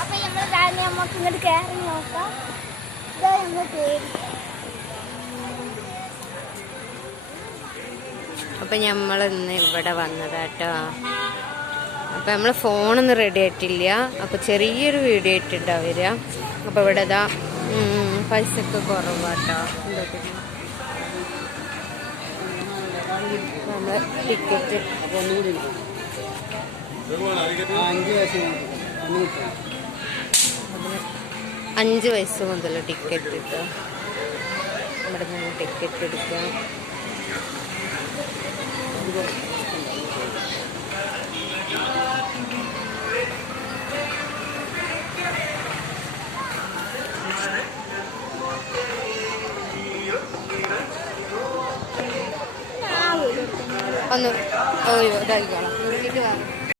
അപ്പൊ നമുക്ക് ഇങ്ങോട്ട് കയറി നോക്കാം. അപ്പം നമ്മളിന്ന് ഇവിടെ വന്നതാട്ടോ. അപ്പം നമ്മൾ ഫോണൊന്നും റെഡി ആയിട്ടില്ല. അപ്പോൾ ചെറിയൊരു വീഡിയോ ഇട്ടിട്ടാണ് വരിക. അപ്പോൾ ഇവിടെ ഇതാ പൈസക്ക് കുറവാട്ടോ. നമ്മൾ ടിക്കറ്റ് 5 വയസ്സ് മുതൽ ടിക്കറ്റ് കിട്ടുക. ഇവിടെ നിന്ന് ടിക്കറ്റ് എടുക്കാം. ഒന്ന് ഇതായിക്കോളാം.